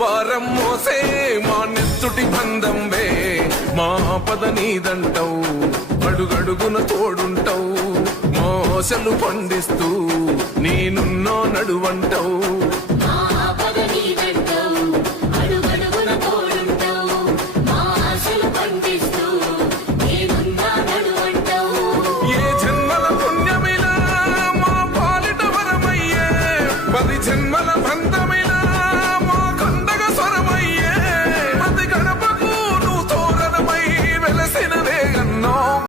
భారం మోసే మా నెత్తుటి బంధంవే మా పద నీదంటవు అడుగడుగున తోడుంటవు మోసలు పండిస్తూ నేనున్నో నడువంటవు